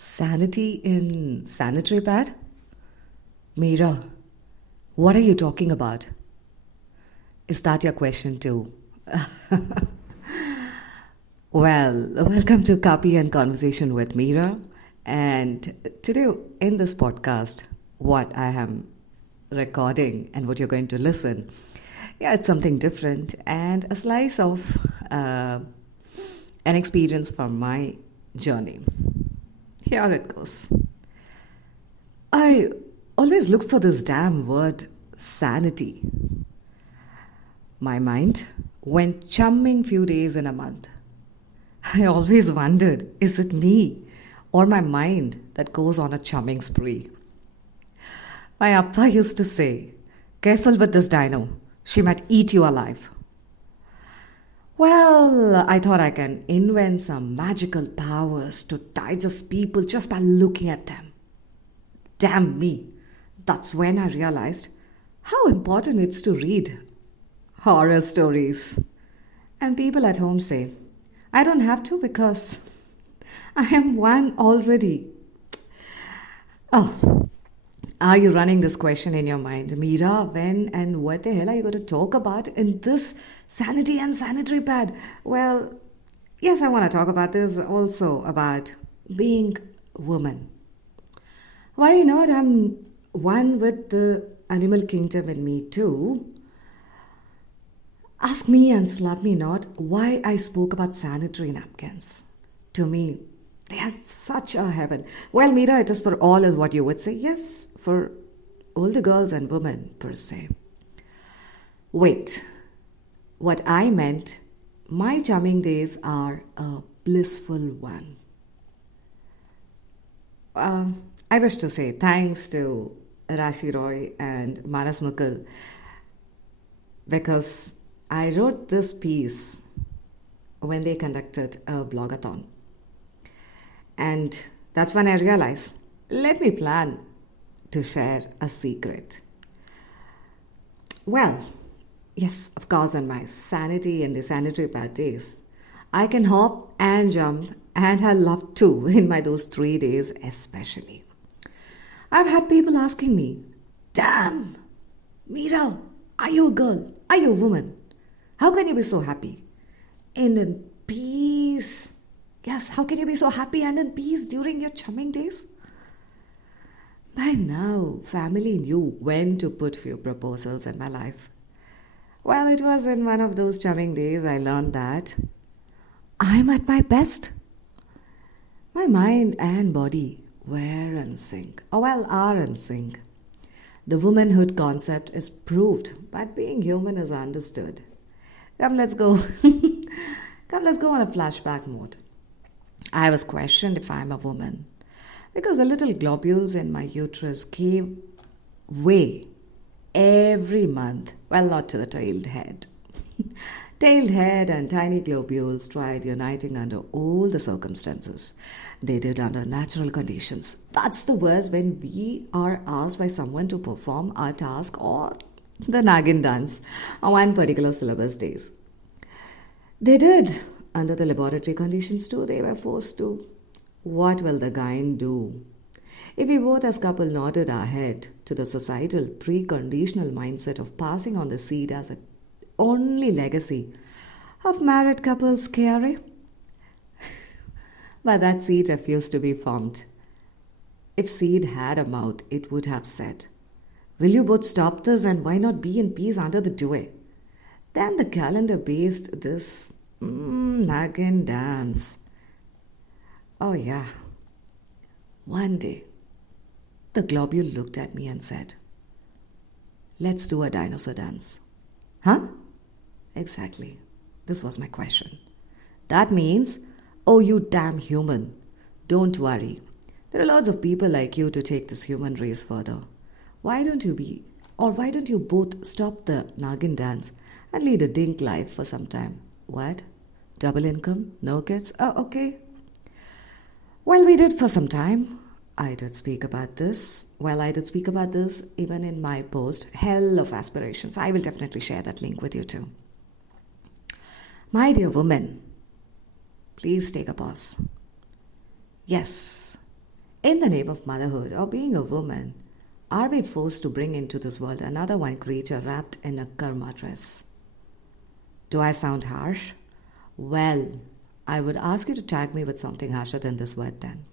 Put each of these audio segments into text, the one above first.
Sanity in sanitary pad? Meera, what are you talking about? Is that your question too? Well, welcome to Copy and Conversation with Meera. And today in this podcast, what I am recording and what you're going to listen, yeah, it's something different and a slice of an experience from my journey. Here it goes. I always look for this damn word sanity. My mind went chumming few days in a month. I always wondered, is it me or my mind that goes on a chumming spree? My appa used to say, careful with this dino, she might eat you alive. Well, I thought I can invent some magical powers to digest people just by looking at them. Damn me, that's when I realized how important it's to read horror stories. And people at home say, I don't have to because I am one already. Oh, are you running this question in your mind? Meera, when and what the hell are you going to talk about in this sanity and sanitary pad? Well, yes, I want to talk about this also about being woman. Worry not, I'm one with the animal kingdom in me too. Ask me and slap me not why I spoke about sanitary napkins. To me, they are such a heaven. Well, Meera, it is for all is what you would say. Yes, for all the girls and women per se. Wait, what I meant, my charming days are a blissful one. I wish to say thanks to Rashi Roy and Manas Mukul because I wrote this piece when they conducted a blogathon. And that's when I realized, let me plan to share a secret. Well, yes, of course, on my sanity and the sanitary pad days, I can hop and jump and I love too in my those 3 days especially. I've had people asking me, damn, Meera, are you a girl? Are you a woman? How can you be so happy? And in peace. Yes, how can you be so happy and in peace during your chumming days? By now, family knew when to put few proposals in my life. Well, it was in one of those chumming days I learned that I'm at my best. My mind and body were in sync, or well, are in sync. The womanhood concept is proved, but being human is understood. Come, let's go. Come, let's go on a flashback mode. I was questioned if I'm a woman because the little globules in my uterus gave way every month. Well, not to the tailed head. Tailed head and tiny globules tried uniting under all the circumstances. They did under natural conditions. That's the worst when we are asked by someone to perform our task or the Nagin dance on one particular syllabus days. They did under the laboratory conditions too. They were forced to. What will the guy do? If we both as couple nodded our head to the societal preconditional mindset of passing on the seed as a only legacy of married couples KRA, but that seed refused to be formed. If seed had a mouth, it would have said, will you both stop this and why not be in peace under the duvet? Then the calendar based this Nagin dance. Oh yeah. One day, the globule looked at me and said, let's do a dinosaur dance. Huh? Exactly. This was my question. That means, oh, you damn human. Don't worry. There are lots of people like you to take this human race further. Why don't you both stop the Nagin dance and lead a dink life for some time? What? Double income? No kids? Oh, okay. Well, we did for some time. I did speak about this. Well, I did speak about this even in my post, Hell of Aspirations. I will definitely share that link with you too. My dear woman, please take a pause. Yes, In the name of motherhood or being a woman, are we forced to bring into this world another one creature wrapped in a karma dress? Do I sound harsh? Well, I would ask you to tag me with something harsher than this word then.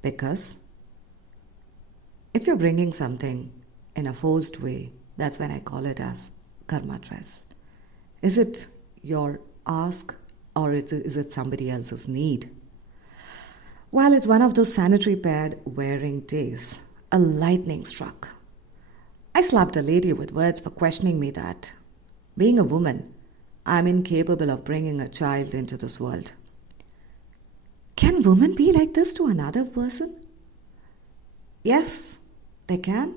Because if you're bringing something in a forced way, that's when I call it as karma dress. Is it your ask or is it somebody else's need? While it's one of those sanitary pad wearing days, a lightning struck. I slapped a lady with words for questioning me that, being a woman, I'm incapable of bringing a child into this world. Can women be like this to another person? Yes, they can.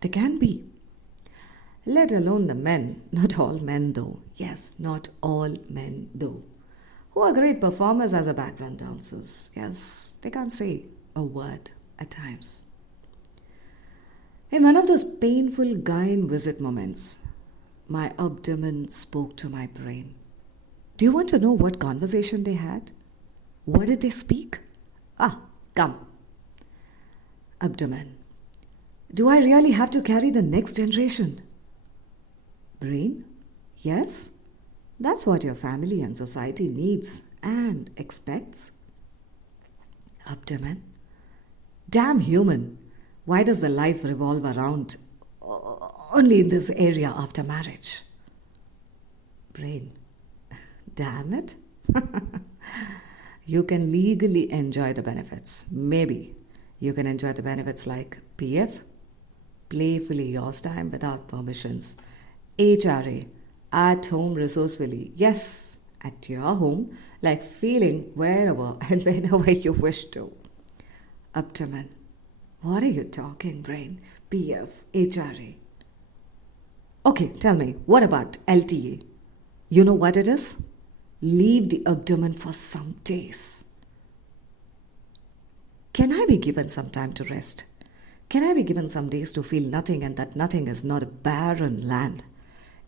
They can be. Let alone the men. Not all men though. Yes, not all men though. Who are great performers as a background dancers. Yes, they can't say a word at times. In one of those painful gyne visit moments, my abdomen spoke to my brain. Do you want to know what conversation they had? What did they speak? Come. Abdomen. Do I really have to carry the next generation? Brain. Yes. That's what your family and society needs and expects. Abdomen. Damn human. Why does the life revolve around only in this area after marriage? Brain. Damn it. You can legally enjoy the benefits. Maybe you can enjoy the benefits like PF, playfully yours time without permissions, HRA, at home resourcefully, yes, at your home, like feeling wherever and whenever you wish to. Abdomen. What are you talking, brain? PF, HRA. Okay, tell me, what about LTA? You know what it is? Leave the abdomen for some days. Can I be given some time to rest? Can I be given some days to feel nothing and that nothing is not a barren land?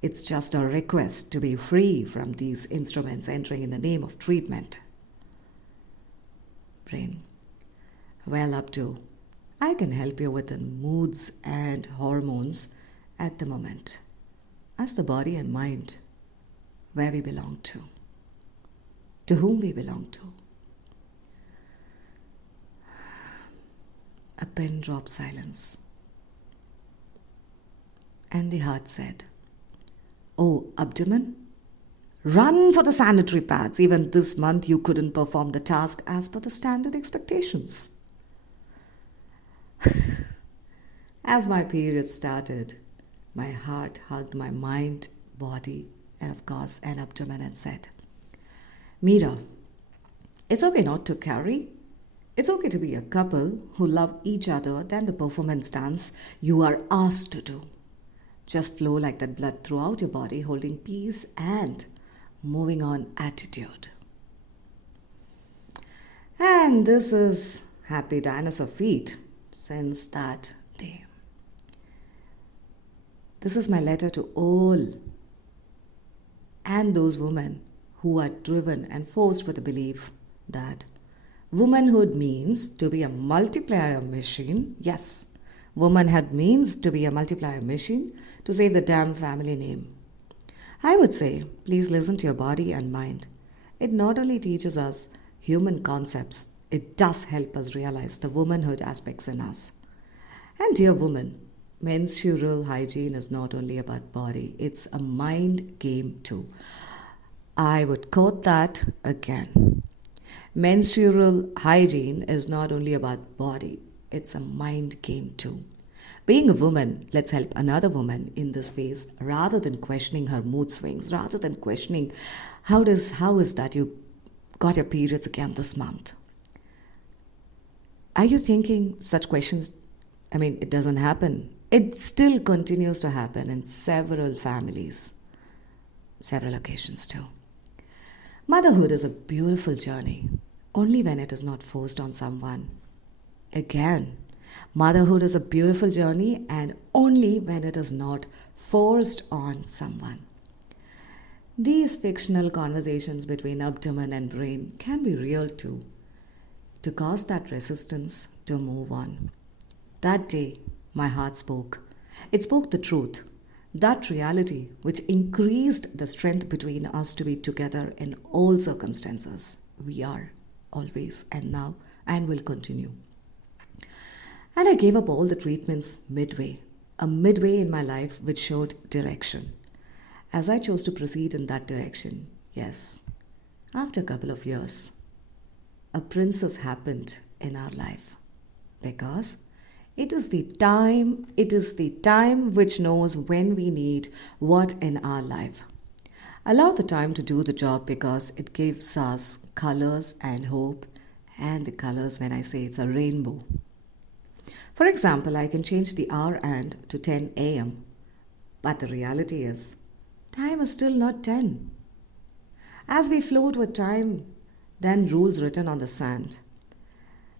It's just a request to be free from these instruments entering in the name of treatment. Brain. Well, Abdu, I can help you with the moods and hormones at the moment. As the body and mind, where we belong to whom we belong to. A pin dropped silence. And the heart said, Oh, abdomen, run for the sanitary pads. Even this month you couldn't perform the task as per the standard expectations. As my period started, my heart hugged my mind, body, and of course an abdomen and said, Meera, it's okay not to carry. It's okay to be a couple who love each other than the performance dance you are asked to do. Just flow like that blood throughout your body, holding peace and moving on attitude. And this is happy dinosaur feet since that day. This is my letter to all and those women who are driven and forced with the belief that womanhood means to be a multiplier machine. Yes, womanhood means to be a multiplier machine to save the damn family name. I would say, please listen to your body and mind. It not only teaches us human concepts, it does help us realize the womanhood aspects in us. And dear woman, menstrual hygiene is not only about body, it's a mind game too. I would quote that again. Menstrual hygiene is not only about body, it's a mind game too. Being a woman, let's help another woman in this phase rather than questioning her mood swings, rather than questioning how is that you got your periods again this month. Are you thinking such questions? I mean, it doesn't happen. It still continues to happen in several families, several occasions too. Motherhood is a beautiful journey, only when it is not forced on someone. Again, motherhood is a beautiful journey and only when it is not forced on someone. These fictional conversations between abdomen and brain can be real too. to cause that resistance to move on. That day, my heart spoke. It spoke the truth, that reality which increased the strength between us to be together in all circumstances. We are, always, and now, and will continue. And I gave up all the treatments midway, a midway in my life which showed direction. As I chose to proceed in that direction, yes, after a couple of years, a princess happened in our life because it is the time which knows when we need what in our life. Allow the time to do the job because it gives us colors and hope, and the colors when I say it's a rainbow. For example, I can change the hour and to 10 a.m., but the reality is, time is still not 10. As we float with time, then rules written on the sand.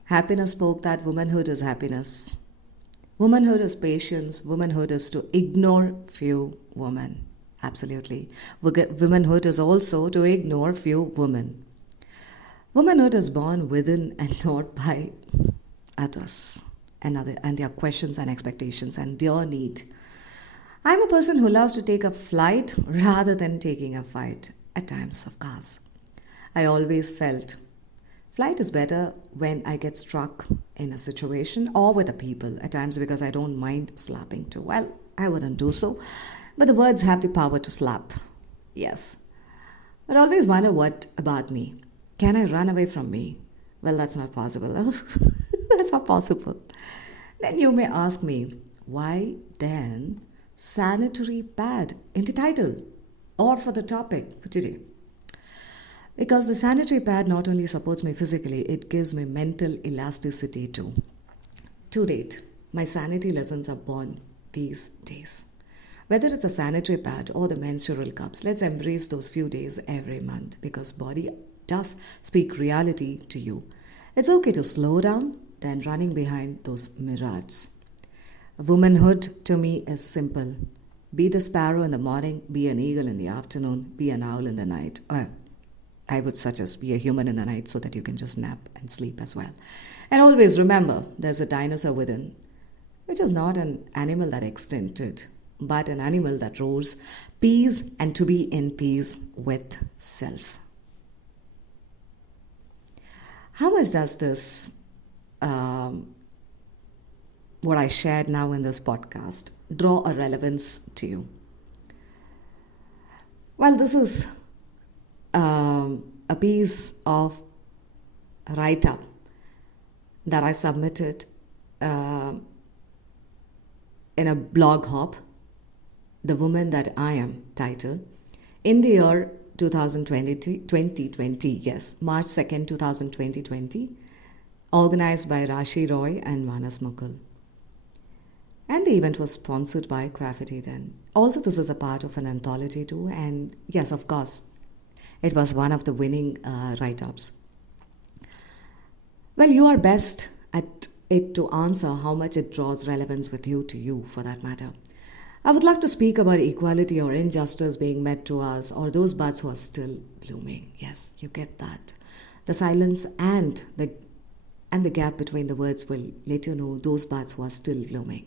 Happiness spoke that womanhood is happiness. Womanhood is patience. Womanhood is to ignore few women. Absolutely. Womanhood is also to ignore few women. Womanhood is born within and not by others and their questions and expectations and their need. I'm a person who loves to take a flight rather than taking a fight at times, of course. I always felt flight is better when I get struck in a situation or with a people at times because I don't mind slapping too. Well, I wouldn't do so, but the words have the power to slap. Yes. But always wonder what about me? Can I run away from me? Well, that's not possible. That's not possible. Then you may ask me, why then sanitary pad in the title or for the topic for today? Because the sanitary pad not only supports me physically, it gives me mental elasticity too. To date, my sanity lessons are born these days. Whether it's a sanitary pad or the menstrual cups, let's embrace those few days every month because body does speak reality to you. It's okay to slow down than running behind those mirages. Womanhood to me is simple. Be the sparrow in the morning, be an eagle in the afternoon, be an owl in the night. I would suggest be a human in the night so that you can just nap and sleep as well. And always remember, there's a dinosaur within, which is not an animal that extincted, but an animal that roars peace and to be in peace with self. How much does this, what I shared now in this podcast, draw a relevance to you? Well, this is a piece of write-up that I submitted in a Bloghop, The Woman That I Am title, in the year 2020, yes, March 2nd, 2020, organized by Rashi Roy and Manas Mukul. And the event was sponsored by Graffiti then. Also, this is a part of an anthology too, and yes, of course, it was one of the winning write-ups. Well, you are best at it to answer how much it draws relevance with you to you, for that matter. I would love to speak about equality or injustice being met to us or those buds who are still blooming. Yes, you get that. The silence and the gap between the words will let you know those buds who are still blooming.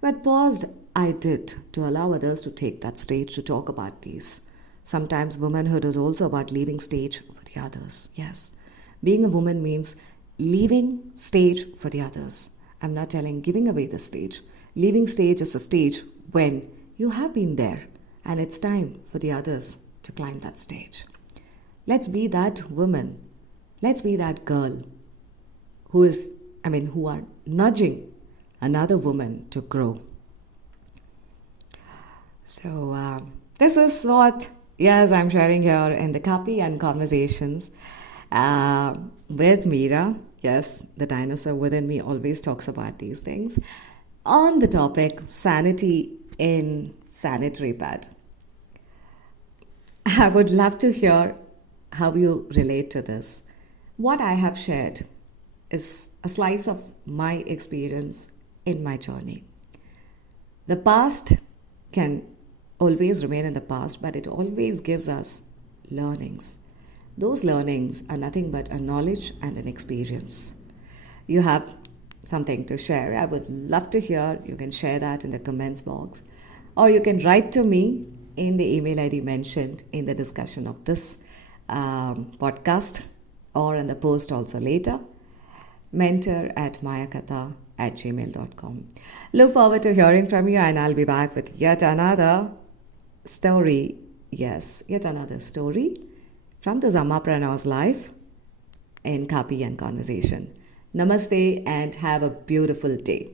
But paused I did to allow others to take that stage to talk about these. Sometimes womanhood is also about leaving stage for the others. Yes, being a woman means leaving stage for the others. I'm not telling giving away the stage. Leaving stage is a stage when you have been there and it's time for the others to climb that stage. Let's be that woman. Let's be that girl who are nudging another woman to grow. So this is what, yes, I'm sharing here in the copy and conversations with Meera. Yes, the dinosaur within me always talks about these things. On the topic, sanity in sanitary pad. I would love to hear how you relate to this. What I have shared is a slice of my experience in my journey. The past can always remain in the past, but it always gives us learnings. those learnings are nothing but a knowledge and an experience. You have something to share, I would love to hear. You can share that in the comments box, or you can write to me in the email ID mentioned in the discussion of this podcast, or in the post also later. mentor@mayaakatha@gmail.com. Look forward to hearing from you, and I'll be back with yet another story. Yes, yet another story from this AmmaPreneur's life in copy and conversation. Namaste and have a beautiful day.